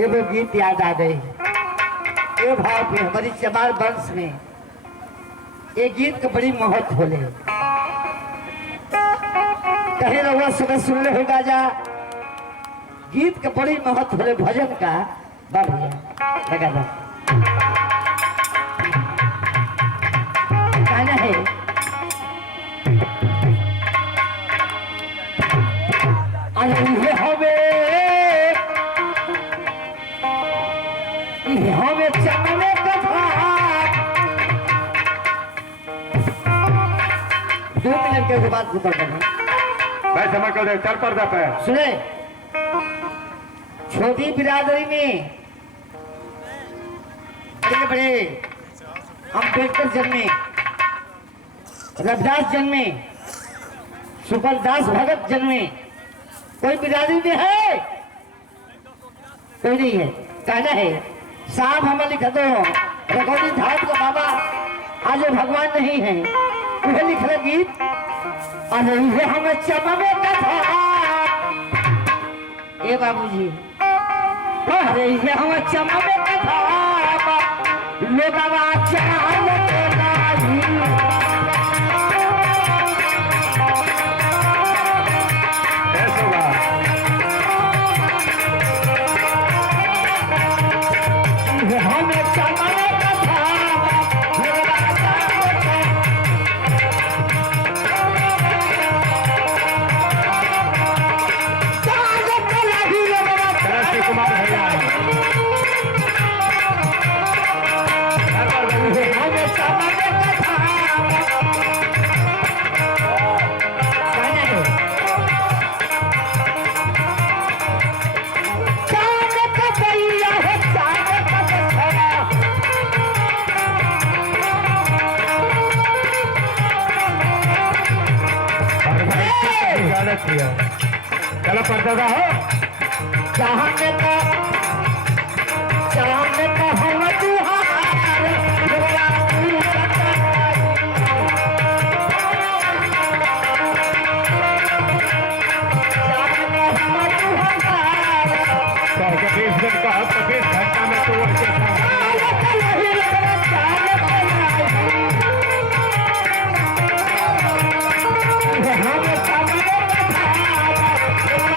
एगो गीत याद आ गई। ए भाव पे हमारी चमार वंश में ये गीत का बड़ी महत्व होले। कहीं रहुआ सुबह सुन ले होगा जा गीत का बड़ी महत्व होले भजन का। बढ़िया लगा दो गाना है। अरे हमें चमने का भाग 2 मिनट के बाद गुजर करना। मैं समझ कर चल पड़ जाता है। सुने छोटी बिरादरी में बड़े बड़े अम्बेडकर जन्मे, रविदास जन्मे, सुपरदास भगत जन्मे। कोई बिरादरी में है? कोई नहीं है। कहना है साहब हमें लिख दो रघोरी धाम का बाबा आज भगवान नहीं है उन्हें लिख रहे गीत। अरे ये हमें चमने का था ए बाबूजी। अरे ये हमें चमने का था लोग चलो पड़ता हो चाहने का हम का